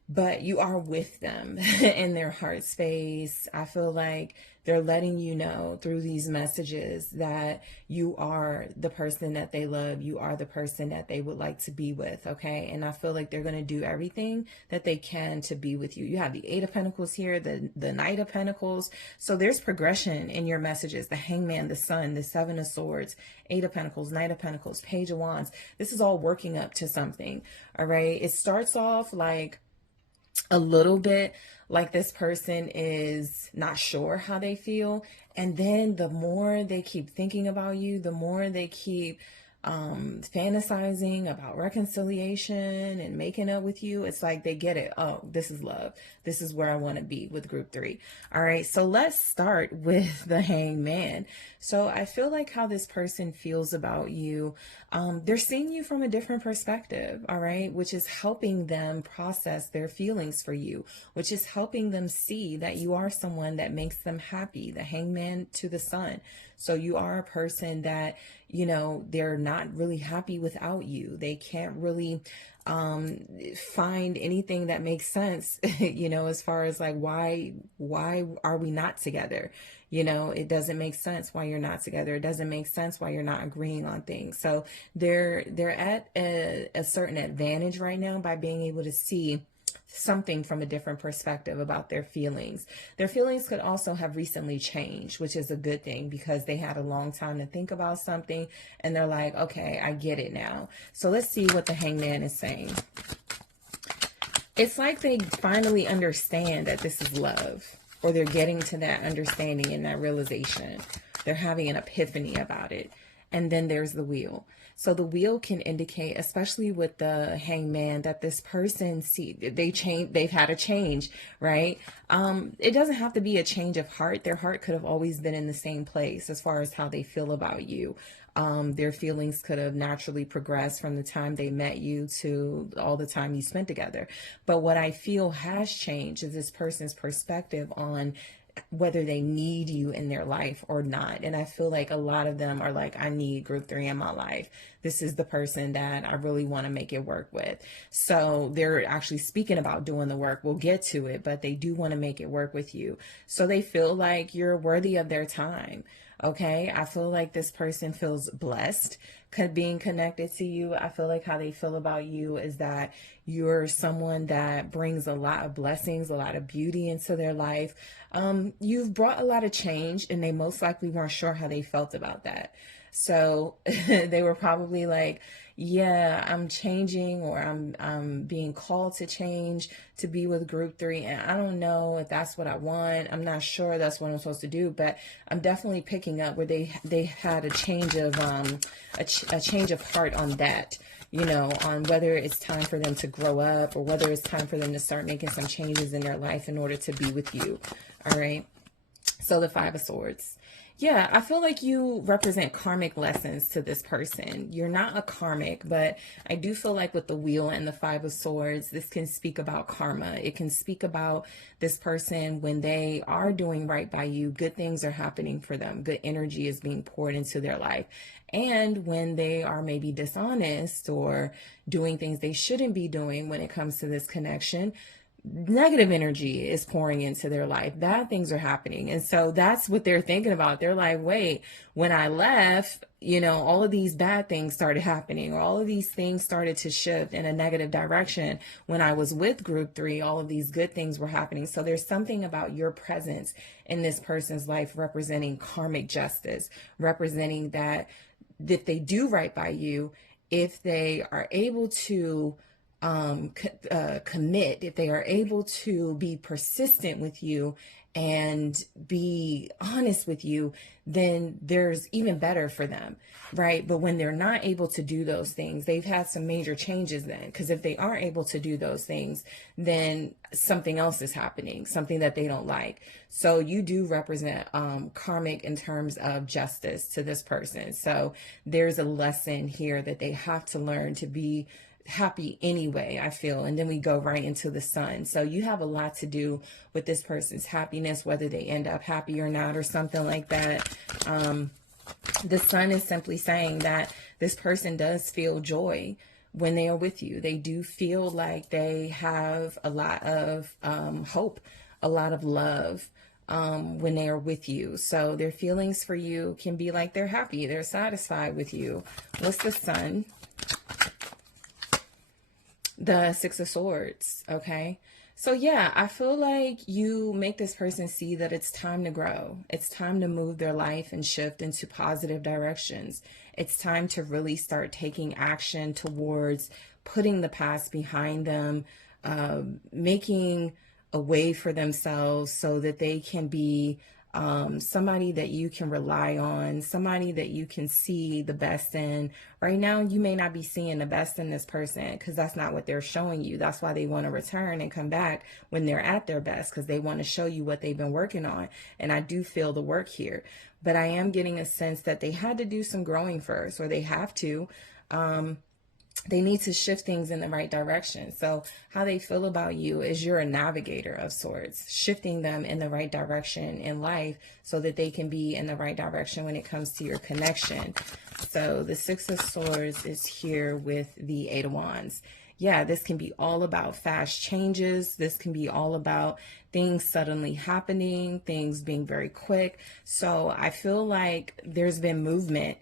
but you are with them in their heart space. I feel like they're letting you know through these messages that you are the person that they love. You are the person that they would like to be with, okay? And I feel like they're going to do everything that they can to be with you. You have the 8 of Pentacles here, the Knight of Pentacles. So there's progression in your messages. The Hangman, the Sun, the 7 of Swords, 8 of Pentacles, Knight of Pentacles, Page of Wands. This is all working up to something, all right? It starts off like a little bit like this person is not sure how they feel. And then the more they keep thinking about you, the more they keep fantasizing about reconciliation and making up with you. It's like they get it. Oh, this is love. This is where I want to be with group 3. All right. So let's start with the Hangman. So I feel like how this person feels about you. They're seeing you from a different perspective. All right. Which is helping them process their feelings for you, which is helping them see that you are someone that makes them happy. The Hangman to the Sun. So you are a person that, you know, they're not really happy without you. They can't really find anything that makes sense, you know, as far as like, why are we not together? You know, it doesn't make sense why you're not together. It doesn't make sense why you're not agreeing on things. So they're at a certain advantage right now by being able to see something from a different perspective about their feelings. Their feelings could also have recently changed, which is a good thing because they had a long time to think about something and they're like, okay, I get it now. So let's see what the Hangman is saying. It's like they finally understand that this is love, or they're getting to that understanding and that realization. They're having an epiphany about it. And then there's the Wheel. So the Wheel can indicate, especially with the Hangman, that this person they've had a change, right? It doesn't have to be a change of heart. Their heart could have always been in the same place as far as how they feel about you. Their feelings could have naturally progressed from the time they met you to all the time you spent together. But what I feel has changed is this person's perspective on whether they need you in their life or not. And I feel like a lot of them are like, I need group 3 in my life. This is the person that I really want to make it work with. So they're actually speaking about doing the work. We'll get to it, but they do want to make it work with you. So they feel like you're worthy of their time. Okay. I feel like this person feels blessed being connected to you. I feel like how they feel about you is that you're someone that brings a lot of blessings, a lot of beauty into their life. You've brought a lot of change and they most likely weren't sure how they felt about that. So they were probably like, yeah, I'm changing, or I'm being called to change to be with group 3, and I don't know if that's what I want. I'm not sure that's what I'm supposed to do, but I'm definitely picking up where they had a change of a change of heart on that, you know, on whether it's time for them to grow up or whether it's time for them to start making some changes in their life in order to be with you. All right. So the Five of Swords. Yeah, I feel like you represent karmic lessons to this person. You're not a karmic, but I do feel like with the Wheel and the Five of Swords, this can speak about karma. It can speak about this person when they are doing right by you, good things are happening for them. Good energy is being poured into their life. And when they are maybe dishonest or doing things they shouldn't be doing when it comes to this connection, negative energy is pouring into their life. Bad things are happening. And so that's what they're thinking about. They're like, wait, when I left, you know, all of these bad things started happening, or all of these things started to shift in a negative direction. When I was with group 3, all of these good things were happening. So there's something about your presence in this person's life representing karmic justice, representing that if they do right by you, if they are able to commit, if they are able to be persistent with you and be honest with you, then there's even better for them, right? But when they're not able to do those things, they've had some major changes then, because if they aren't able to do those things, then something else is happening, something that they don't like. So you do represent karmic in terms of justice to this person. So there's a lesson here that they have to learn to be happy anyway, I feel. And then we go right into the Sun. So you have a lot to do with this person's happiness, whether they end up happy or not, or something like that. The Sun is simply saying that this person does feel joy when they are with you. They do feel like they have a lot of hope, a lot of love when they are with you. So their feelings for you can be like they're happy, they're satisfied with you. What's the Sun? The Six of Swords. Okay. So yeah, I feel like you make this person see that it's time to grow. It's time to move their life and shift into positive directions. It's time to really start taking action towards putting the past behind them, making a way for themselves so that they can be somebody that you can rely on, somebody that you can see the best in. Right now, you may not be seeing the best in this person because that's not what they're showing you. That's why they want to return and come back when they're at their best, because they want to show you what they've been working on. And I do feel the work here, but I am getting a sense that they had to do some growing first, or they have to. They need to shift things in the right direction. So how they feel about you is you're a navigator of sorts, shifting them in the right direction in life so that they can be in the right direction when it comes to your connection. So the Six of Swords is here with the Eight of Wands. Yeah, this can be all about fast changes. This can be all about things suddenly happening, things being very quick. So I feel like there's been movement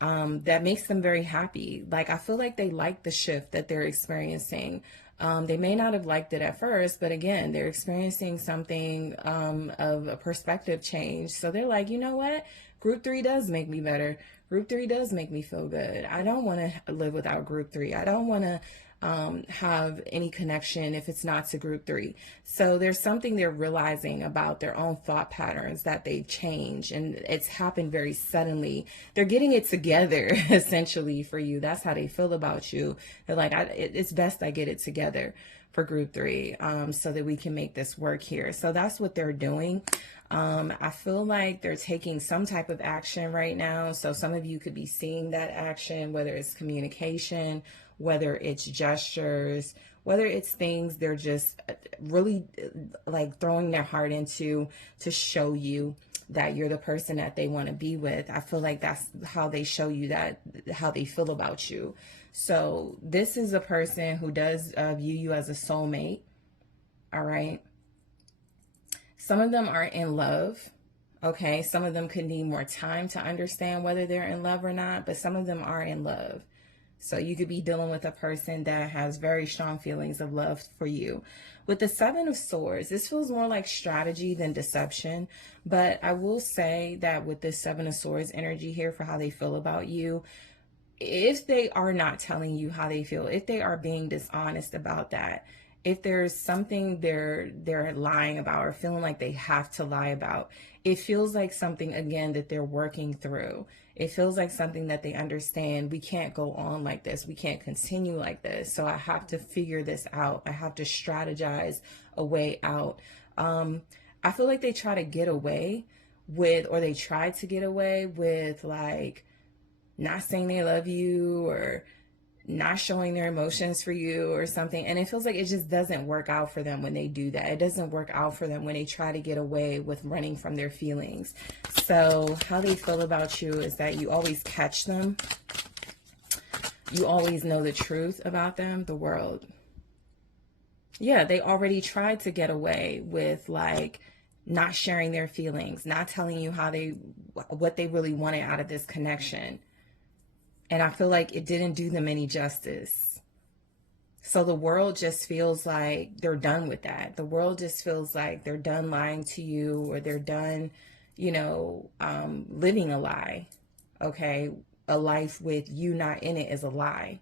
that makes them very happy. Like, I feel like they like the shift that they're experiencing. They may not have liked it at first, but again, they're experiencing something of a perspective change. So they're like, you know what? Group 3 does make me better. Group 3 does make me feel good. I don't want to live without group 3. I don't want to have any connection if it's not to group 3. So there's something they're realizing about their own thought patterns that they've changed, and it's happened very suddenly. They're getting it together essentially for you. That's how they feel about you. They're like, it's best I get it together for group 3 so that we can make this work here. So that's what they're doing. I feel like they're taking some type of action right now. So some of you could be seeing that action, whether it's communication, whether it's gestures, whether it's things they're just really like throwing their heart into to show you that you're the person that they want to be with. I feel like that's how they show you that, how they feel about you. So this is a person who does view you as a soulmate. All right. Some of them are in love. Okay. Some of them could need more time to understand whether they're in love or not, but some of them are in love. So you could be dealing with a person that has very strong feelings of love for you. With the Seven of Swords, this feels more like strategy than deception. But I will say that with this Seven of Swords energy here for how they feel about you, if they are not telling you how they feel, if they are being dishonest about that, if there's something they're lying about or feeling like they have to lie about, it feels like something, again, that they're working through. It feels like something that they understand. We can't go on like this. We can't continue like this. So I have to figure this out. I have to strategize a way out. I feel like they try to get away with, or they try to get away with, like, not saying they love you or not showing their emotions for you or something. And it feels like it just doesn't work out for them when they do that. It doesn't work out for them when they try to get away with running from their feelings. So how they feel about you is that you always catch them. You always know the truth about them, the world. Yeah, they already tried to get away with, like, not sharing their feelings, not telling you what they really wanted out of this connection. And I feel like it didn't do them any justice. So the world just feels like they're done with that. The world just feels like they're done lying to you, or they're done, living a lie. Okay. A life with you not in it is a lie.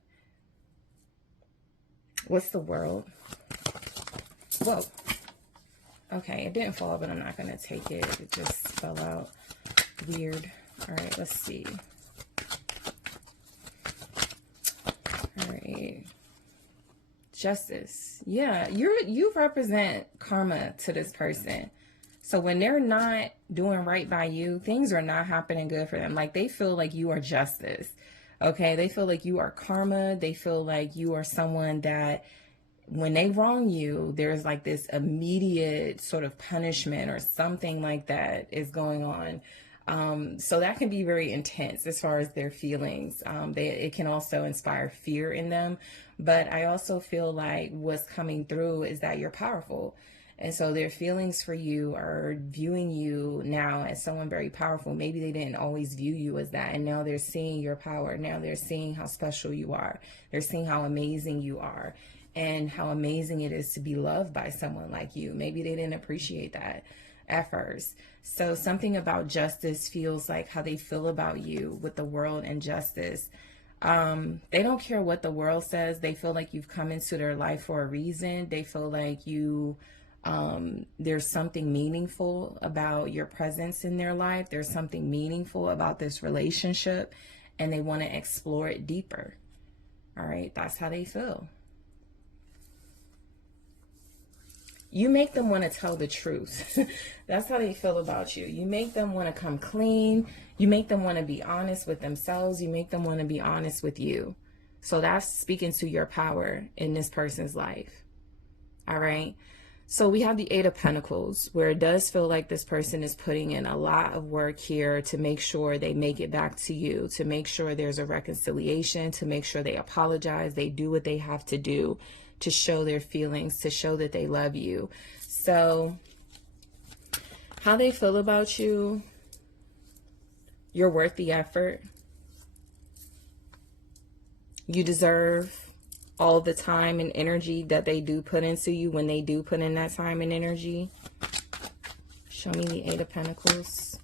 What's the world? Whoa. Okay. It didn't fall, but I'm not going to take it. It just fell out. Weird. All right. Let's see. All right. Justice. Yeah, you represent karma to this person. So when they're not doing right by you, things are not happening good for them. Like, they feel like you are justice. Okay, they feel like you are karma. They feel like you are someone that when they wrong you, there's like this immediate sort of punishment or something like that is going on. So that can be very intense as far as their feelings. It can also inspire fear in them. But I also feel like what's coming through is that you're powerful. And so their feelings for you are viewing you now as someone very powerful. Maybe they didn't always view you as that. And now they're seeing your power. Now they're seeing how special you are. They're seeing how amazing you are and how amazing it is to be loved by someone like you. Maybe they didn't appreciate that at first. So something about justice feels like how they feel about you with the world and justice. They don't care what the world says. They feel like you've come into their life for a reason. They feel like there's something meaningful about your presence in their life. There's something meaningful about this relationship, and they want to explore it deeper. All right, that's how they feel. You make them want to tell the truth. That's how they feel about you. You make them want to come clean. You make them want to be honest with themselves. You make them want to be honest with you. So that's speaking to your power in this person's life. All right. So we have the Eight of Pentacles, where it does feel like this person is putting in a lot of work here to make sure they make it back to you, to make sure there's a reconciliation, to make sure they apologize, they do what they have to do to show their feelings, to show that they love you. So how they feel about you, you're worth the effort. You deserve all the time and energy that they do put into you when they do put in that time and energy. Show me the Eight of Pentacles.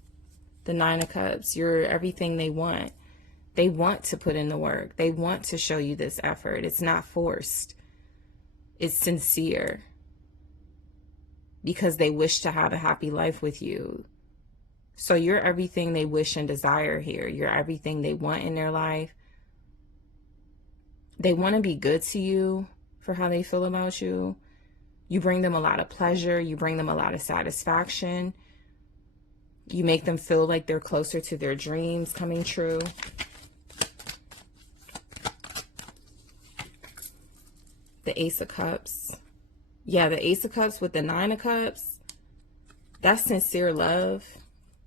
The Nine of Cups. You're everything they want. They want to put in the work. They want to show you this effort. It's not forced. It's sincere. Because they wish to have a happy life with you. So you're everything they wish and desire here. You're everything they want in their life. They want to be good to you for how they feel about you. You bring them a lot of pleasure. You bring them a lot of satisfaction. You make them feel like they're closer to their dreams coming true. The Ace of Cups. Yeah, the Ace of Cups with the Nine of Cups. That's sincere love.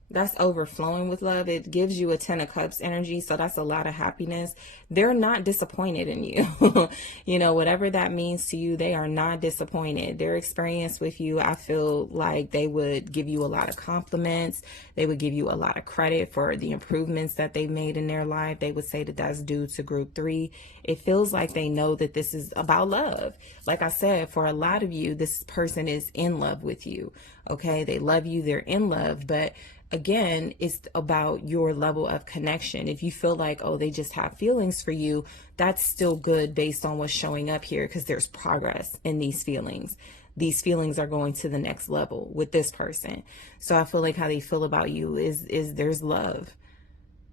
That's overflowing with love. It gives you a 10 of cups energy. So that's a lot of happiness. They're not disappointed in you. You know, whatever that means to you, they are not disappointed. Their experience with you, I feel like they would give you a lot of compliments. They would give you a lot of credit for the improvements that they've made in their life. They would say that that's due to group 3. It feels like they know that this is about love. Like I said, for a lot of you, this person is in love with you. Okay. They love you. They're in love, but again, it's about your level of connection. If you feel like, oh, they just have feelings for you, that's still good based on what's showing up here, because there's progress in these feelings. These feelings are going to the next level with this person. So I feel like how they feel about you is there's love.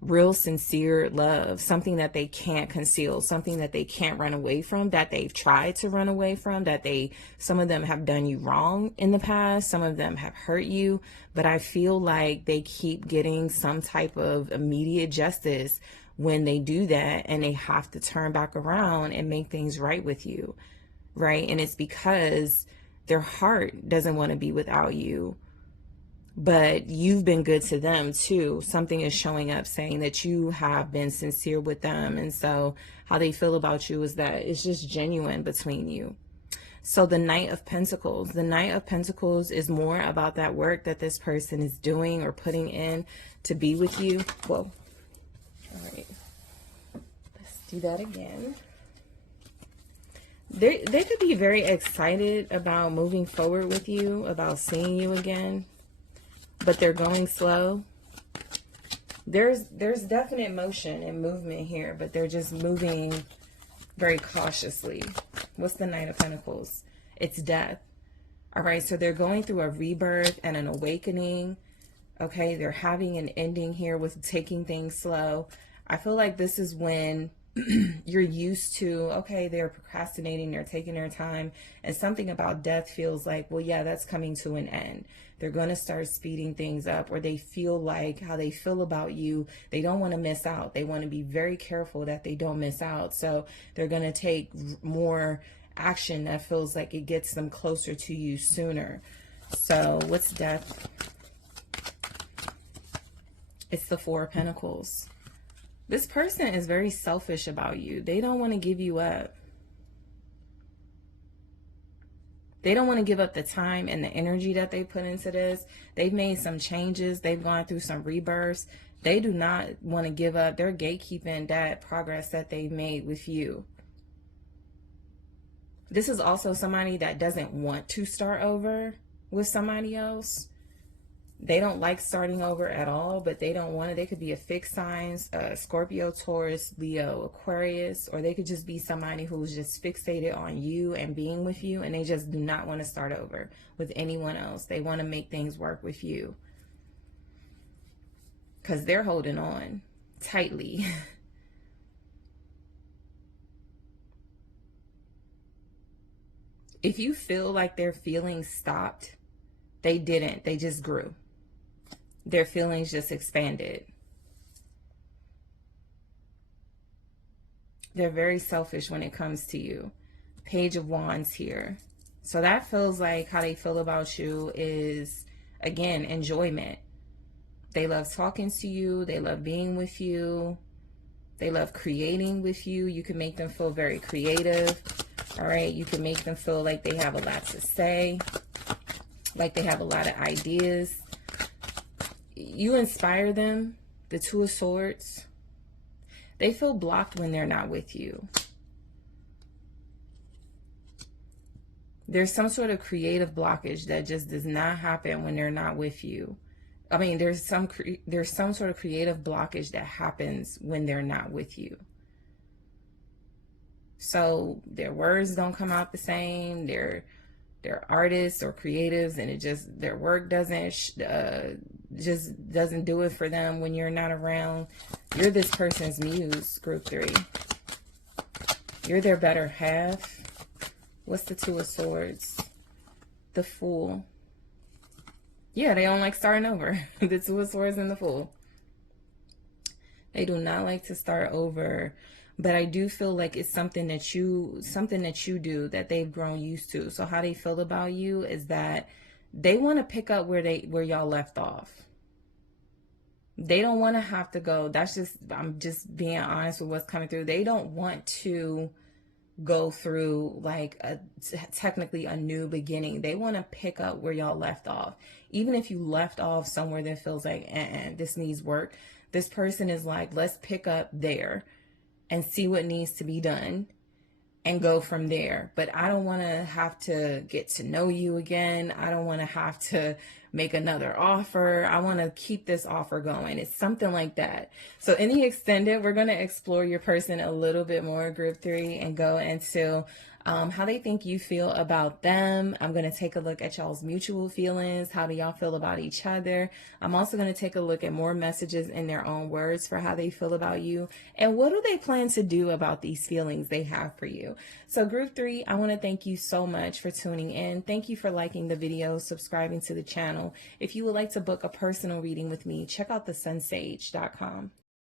Real sincere love, something that they can't conceal, something that they can't run away from, that they've tried to run away from, that some of them have done you wrong in the past, some of them have hurt you, but I feel like they keep getting some type of immediate justice when they do that, and they have to turn back around and make things right with you, right? And it's because their heart doesn't want to be without you, but you've been good to them too. Something is showing up saying that you have been sincere with them. And so how they feel about you is that it's just genuine between you. So the Knight of Pentacles, is more about that work that this person is doing or putting in to be with you. Whoa. All right. Let's do that again. They could be very excited about moving forward with you, about seeing you again, but they're going slow. There's definite motion and movement here, but they're just moving very cautiously. What's the Knight of Pentacles? It's death. All right, so they're going through a rebirth and an awakening. Okay, they're having an ending here with taking things slow. I feel like this is when you're used to, okay, they're procrastinating, they're taking their time, and something about death feels like, well, yeah, that's coming to an end. They're going to start speeding things up, or they feel like how they feel about you, they don't want to miss out. They want to be very careful that they don't miss out. So they're going to take more action that feels like it gets them closer to you sooner. So what's death? It's the Four of Pentacles. This person is very selfish about you. They don't want to give you up. They don't want to give up the time and the energy that they put into this. They've made some changes. They've gone through some rebirths. They do not want to give up. They're gatekeeping that progress that they've made with you. This is also somebody that doesn't want to start over with somebody else. They don't like starting over at all, but they don't want it. They could be a fixed signs, Scorpio, Taurus, Leo, Aquarius, or they could just be somebody who's just fixated on you and being with you, and they just do not want to start over with anyone else. They want to make things work with you because they're holding on tightly. If you feel like their feelings stopped, they didn't. They just grew. Their feelings just expanded. They're very selfish when it comes to you. Page of Wands here. So that feels like how they feel about you is, again, enjoyment. They love talking to you. They love being with you. They love creating with you. You can make them feel very creative. All right. You can make them feel like they have a lot to say, like they have a lot of ideas. You inspire them. The Two of Swords. They feel blocked when they're not with you. There's some sort of creative blockage that just does not happen when they're not with you. I mean, there's some sort of creative blockage that happens when they're not with you. So their words don't come out the same. They're artists or creatives, and their work doesn't do it for them when you're not around. You're this person's muse, group 3. You're their better half. What's the Two of Swords? The Fool. Yeah, they don't like starting over. The Two of Swords and the Fool. They do not like to start over. But I do feel like it's something that you do that they've grown used to. So how they feel about you is that they want to pick up where y'all left off. They don't want to have to go. I'm just being honest with what's coming through. They don't want to go through like technically a new beginning. They want to pick up where y'all left off. Even if you left off somewhere that feels like, this needs work, this person is like, let's pick up there and see what needs to be done and go from there. But I don't want to have to get to know you again. I don't want to have to make another offer. I want to keep this offer going. It's something like that. So in the extended, we're going to explore your person a little bit more, group 3, and go into how they think you feel about them. I'm going to take a look at y'all's mutual feelings. How do y'all feel about each other? I'm also going to take a look at more messages in their own words for how they feel about you. And what do they plan to do about these feelings they have for you? So group 3, I want to thank you so much for tuning in. Thank you for liking the video, subscribing to the channel. If you would like to book a personal reading with me, check out TheSunSage.com.